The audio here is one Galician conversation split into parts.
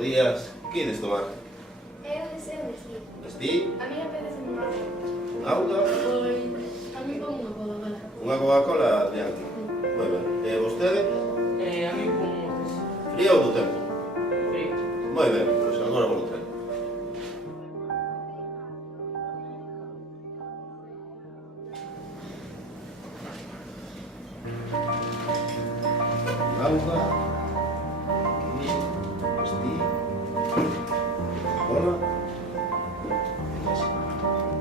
Buenos días. Que ides tomar? Eu deseo vestir. Vestí? A mí apetece un auga. Un auga? Pois, a mí pon unha Coca-Cola. Unha Coca-Cola adiante. Moi ben. E vostede? A mí con motes. Frío ou do tempo? Frío. Moi ben, pois agora vou no tren. Un auga. Aquí. Vestí. Coca-Cola.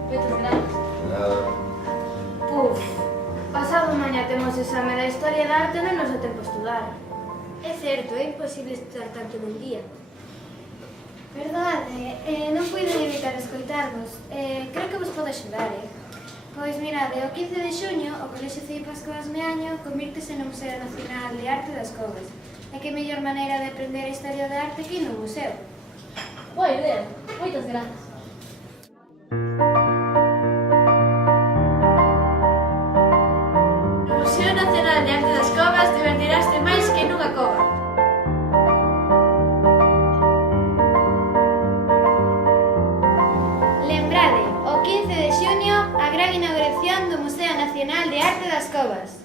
Moitas grazas. Nada. Puf, pasado mañá temos exame da Historia da Arte e non nos dá tempo a estudar. É certo, é imposible estudar tanto nun día. Verdade, non puido evitar escoitarvos. Creo que vos pode axudar, Pois mirade, o 15 de xuño o Colexio Cei Pascoas Meaño convírtese no Museo Nacional de Arte das Covas. E que mellor maneira de aprender a historia da arte que ir nun museo. Boa idea, moitas grazas. No Museo Nacional de Arte das Covas divertiraste máis que nunha cova. Lembrade, o 15 de xuño, a gran inauguración do Museo Nacional de Arte das Covas.